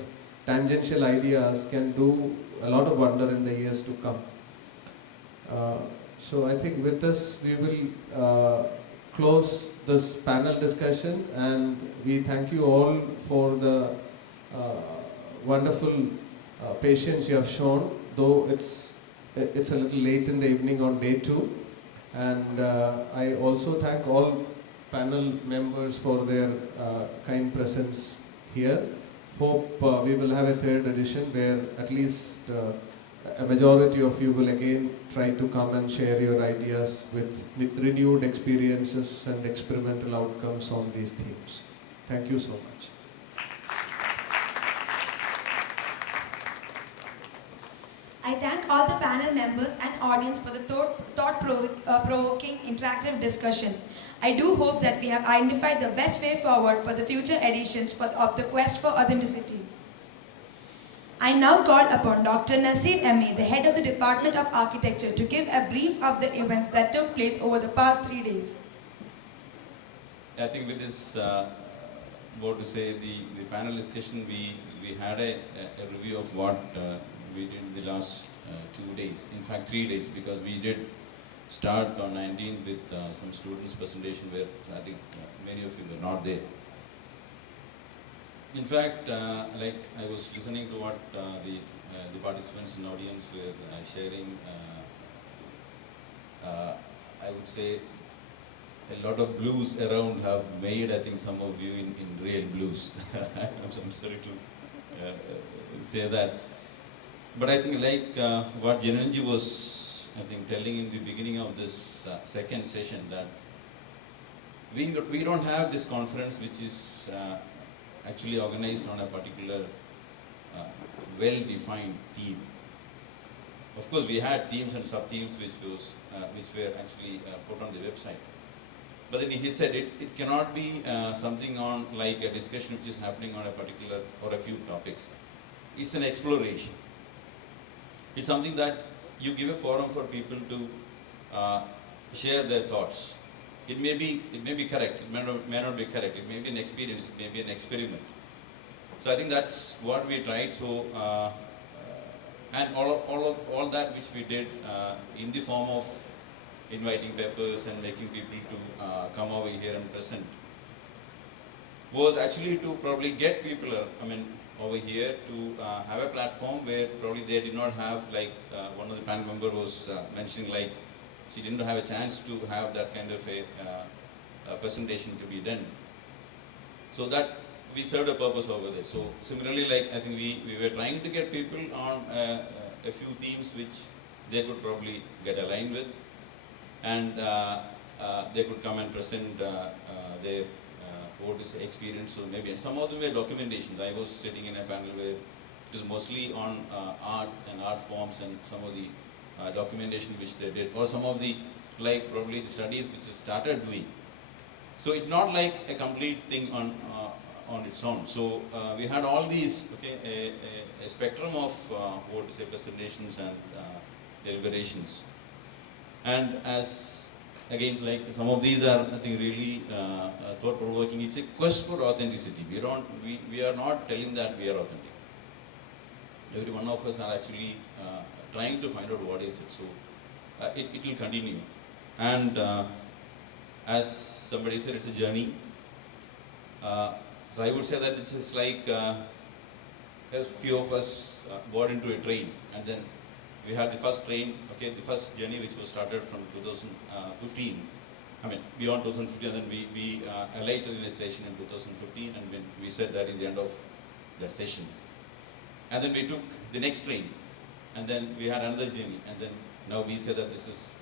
tangential ideas can do a lot of wonder in the years to come. So I think with this we will close this panel discussion, and we thank you all for the wonderful patience you have shown, though it's a little late in the evening on day 2. And I also thank all panel members for their kind presence here. Hope we will have a third edition where at least a majority of you will again try to come and share your ideas with renewed experiences and experimental outcomes on these themes. Thank you so much. I thank all the panel members and audience for the thought-provoking interactive discussion. I do hope that we have identified the best way forward for the future editions of the Quest for Authenticity. I now call upon Dr. Nasir M.A., the head of the Department of Architecture, to give a brief of the events that took place over the past 3 days. I think with this, the panel discussion, we had a review of what we did in the last 2 days, in fact 3 days, because we did start on 19th with some students' presentation where I think many of you were not there. In fact, like I was listening to what the participants in the audience were sharing, I would say a lot of blues around have made, I think, some of you in real blues. I'm sorry to say that. But I think like what Jinanji was, I think, telling in the beginning of this second session, that we don't have this conference which is actually organized on a particular well-defined theme. Of course, we had themes and sub-themes which were actually put on the website. But then he said it cannot be something on like a discussion which is happening on a particular or a few topics. It's an exploration. It's something that you give a forum for people to share their thoughts. It may be correct, it may not be correct, it may be an experience, it may be an experiment. So I think that's what we tried. So and all that which we did in the form of inviting papers and making people to come over here and present was actually to probably get people, over here to have a platform where probably they did not have, like one of the panel members was mentioning, like she didn't have a chance to have that kind of a presentation to be done. So that we served a purpose over there. So similarly, like I think we were trying to get people on a few themes which they could probably get aligned with, and they could come and present their experience. So maybe, and some of them were documentations. I was sitting in a panel where it was mostly on art and art forms and some of the documentation which they did, or some of the, like probably the studies which they started doing. So it's not like a complete thing on its own. So we had all these, a spectrum of presentations and deliberations. And as again, like some of these are, I think, really thought-provoking. It's a quest for authenticity. We are not telling that we are authentic. Every one of us are actually trying to find out what is it. So it will continue. And as somebody said, it's a journey. So I would say that it's just like a few of us got into a train, and then we had the first train, the first journey which was started from 2015. Beyond 2015, and then we alighted in a station in 2015, and when we said that is the end of that session. And then we took the next train, and then we had another journey, and then now we say that this is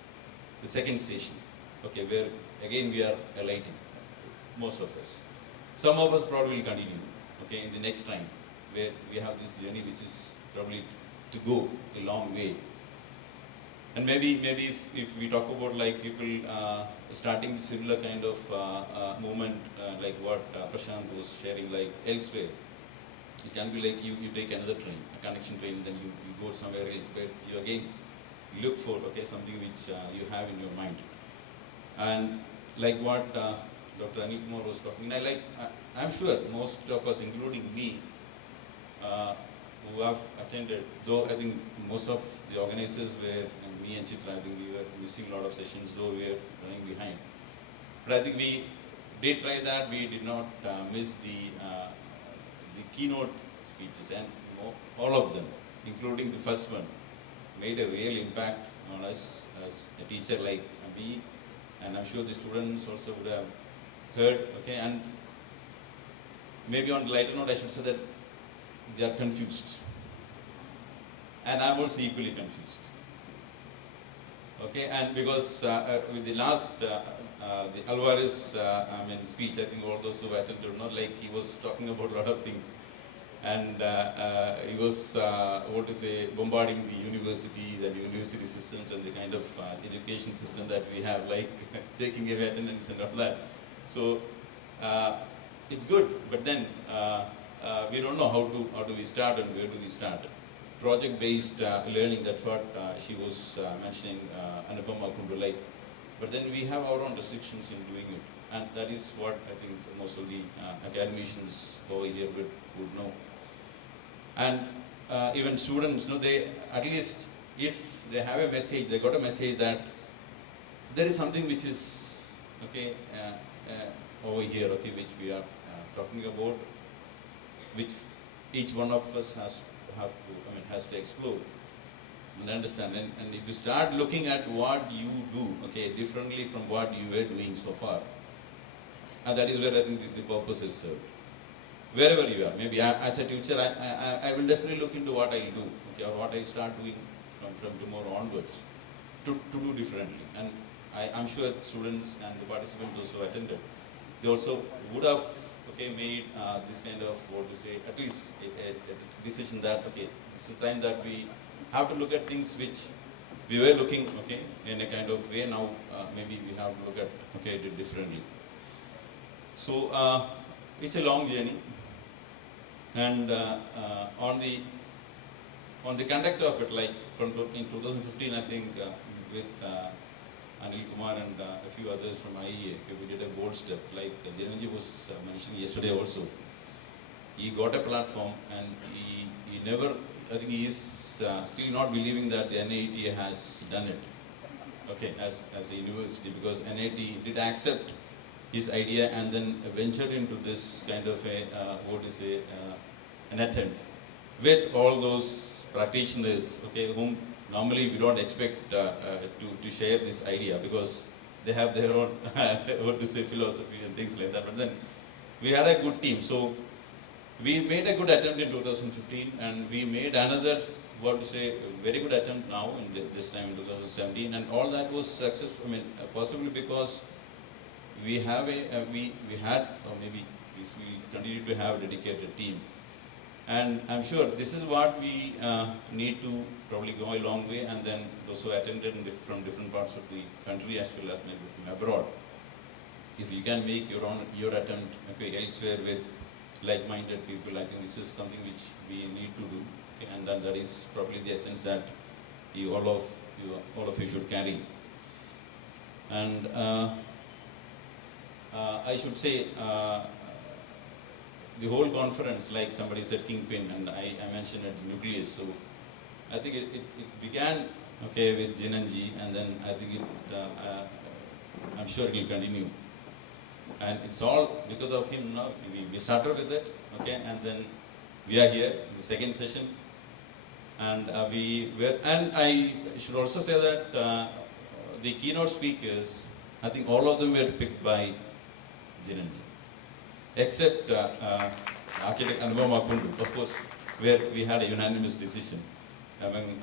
the second station, where again we are alighting, most of us. Some of us probably will continue, in the next time, where we have this journey which is probably to go a long way. And maybe if we talk about like people starting similar kind of movement, like what Prashant was sharing, like elsewhere, it can be like you take another train, a connection train, then you go somewhere else where you again look for something which you have in your mind. And like what Dr. Anil Kumar was talking, I'm sure most of us, including me, who have attended, though I think most of the organizers were, and me and Chitra, I think we were missing a lot of sessions, though we were running behind. But I think we did try that. We did not miss the keynote speeches, and all of them, including the first one, made a real impact on us as a teacher like me, and I'm sure the students also would have heard, okay, and maybe on a lighter note I should say that they are confused. And I'm also equally confused. Okay, and because with the last, the Alvarez speech, I think all those who attended, not like he was talking about a lot of things. And he was, bombarding the universities and university systems and the kind of education system that we have, like taking away attendance and all that. So it's good, but then we don't know how do we start and where do we start. Project-based learning, that's what she was mentioning, Anupama Kundu, like. But then we have our own restrictions in doing it. And that is what I think most of the academicians over here would know. And even students, they, at least if they have a message, they got a message that there is something which is, okay, over here, okay, which we are talking about, which each one of us has to explore and understand. And if you start looking at what you do, okay, differently from what you were doing so far, and that is where I think the purpose is served. Wherever you are, maybe as a teacher, I will definitely look into what I do, okay, or what I start doing from tomorrow onwards to do differently. And I'm sure students and the participants also attended, they also would have, okay, made this kind of, at least a decision that, okay, this is time that we have to look at things which we were looking, okay, in a kind of way. Now maybe we have to look at, okay, it differently. So it's a long journey, and on the conduct of it, like in 2015, I think with Anil Kumar and a few others from IEA, okay, we did a bold step, like Dhananjay was mentioning yesterday also. He got a platform, and he never, I think he is still not believing that the NIT has done it, okay, as a university, because NIT did accept his idea and then ventured into this kind of a, an attempt with all those practitioners, okay, whom normally we don't expect to share this idea, because they have their own, philosophy and things like that. But then we had a good team. So we made a good attempt in 2015, and we made another, very good attempt now in this time in 2017, and all that was successful. Possibly because we have we had, or maybe we continue to have a dedicated team. And I'm sure this is what we need to probably go a long way, and then those who attended from different parts of the country as well as maybe from abroad. If you can make your attempt, okay, elsewhere with like-minded people, I think this is something which we need to do, okay, and that is probably the essence that all of you should carry. And I should say, the whole conference, like somebody said, Kingpin, and I mentioned it, Nucleus. So I think it began, okay, with Jinanji, and then I think I'm sure it will continue. And it's all because of him now. We started with it, okay, and then we are here in the second session. And and I should also say that the keynote speakers, I think all of them were picked by Jinanji, except architect Anupama Kundu, of course, where we had a unanimous decision among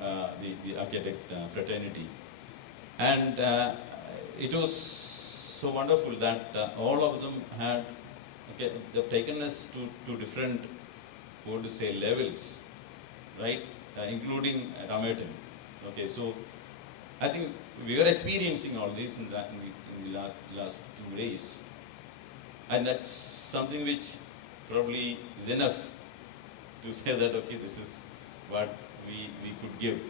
the architect fraternity. And it was so wonderful that all of them had, okay, they've taken us to different, levels, right, including Ramayatan. Okay, so I think we were experiencing all this in the last 2 days. And that's something which probably is enough to say that, okay, this is what we could give.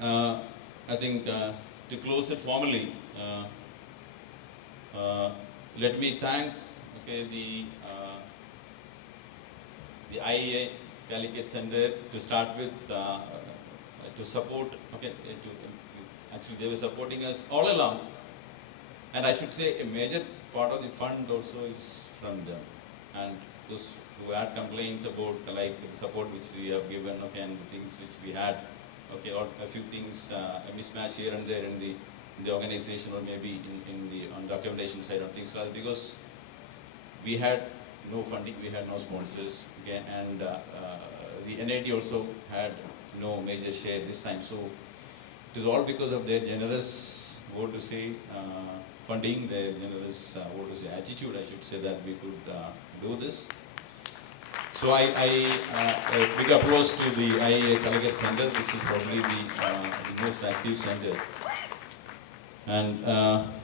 I think to close it formally, let me thank, okay, the IEA Delegate Center to start with, to support, okay, actually they were supporting us all along. And I should say a major part of the fund also is from them. And those who had complaints about like the support which we have given, okay, and the things which we had, okay, or a few things, a mismatch here and there in the in the organization or maybe in the on documentation side or things like that, because we had no funding, we had no sponsors, okay, and the NIT also had no major share this time. So it is all because of their generous, what to say, funding, their generous, what to say, attitude, I should say, that we could do this. So a big applause to the IIA Calicut Center, which is probably the most active center. And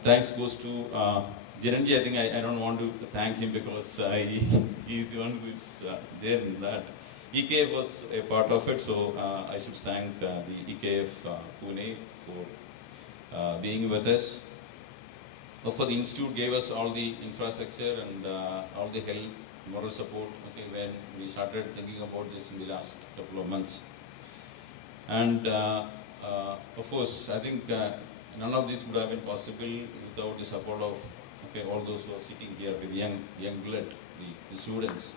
thanks goes to Jiranji. I think I don't want to thank him because he's the one who is there in that. EKF was a part of it, so I should thank the EKF Pune for being with us. For the institute gave us all the infrastructure and all the help, moral support, okay, when we started thinking about this in the last couple of months. And of course, I think none of this would have been possible without the support of, okay, all those who are sitting here with young blood, the students.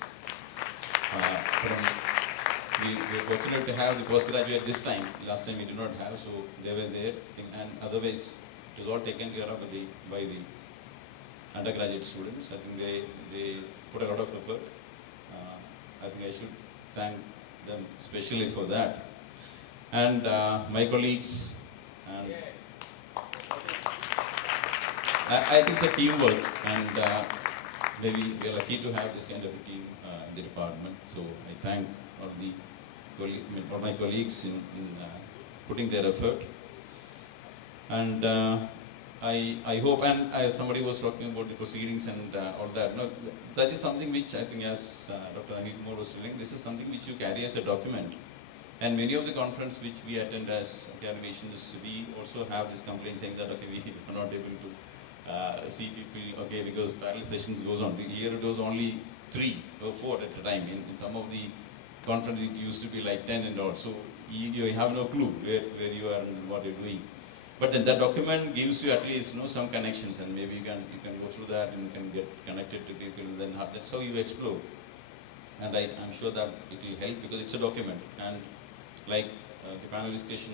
We were fortunate to have the postgraduate this time. Last time we did not have, so they were there. And otherwise, it was all taken care of by the undergraduate students. I think they put a lot of effort. I think I should thank them especially for that. And my colleagues. And I think it's a teamwork, and maybe we are lucky to have this kind of a team in the department. So I thank all my colleagues in putting their effort. And I hope, and somebody was talking about the proceedings and all that. No, that is something which I think, as Dr. Anil Kumar was telling, this is something which you carry as a document. And many of the conferences which we attend as academicians, we also have this complaint saying that, okay, we are not able to see people, okay, because parallel sessions goes on. Here it was only 3 or 4 at a time. In some of the conferences it used to be like 10 and all. So you have no clue where you are and what you're doing. But then that document gives you at least some connections, and maybe you can go through that and you can get connected to people, and then that's how you explore. And I'm sure that it will help because it's a document. And like the panel discussion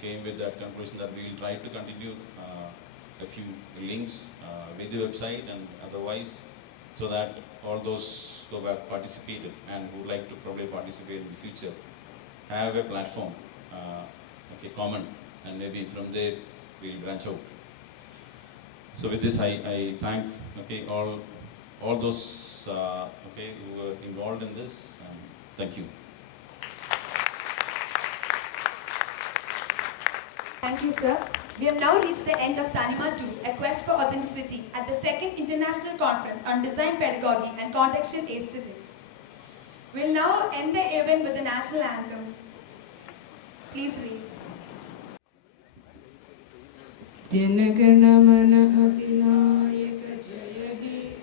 came with that conclusion that we will try to continue a few links with the website and otherwise, so that all those who have participated and who would like to probably participate in the future have a platform, okay, common, and maybe from there we'll branch out. So with this, I thank, okay, all those okay, who were involved in this. Thank you. Thank you, sir. We have now reached the end of Tanima 2, A Quest for Authenticity, at the 2nd International Conference on Design Pedagogy and Contextual Aesthetics. We'll now end the event with the national anthem. Please raise. Janaganamana Adinayaka Jaya He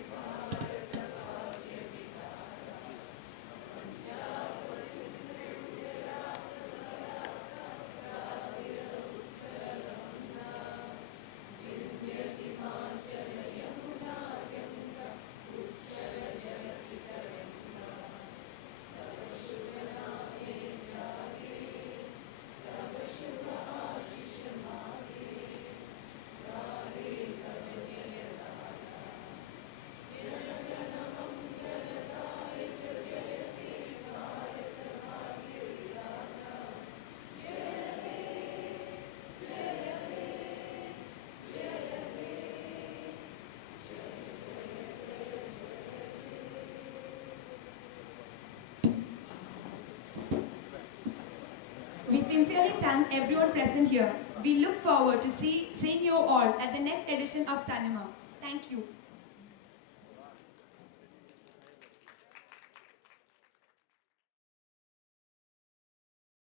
We sincerely thank everyone present here. We look forward to seeing you all at the next edition of Tanima. Thank you.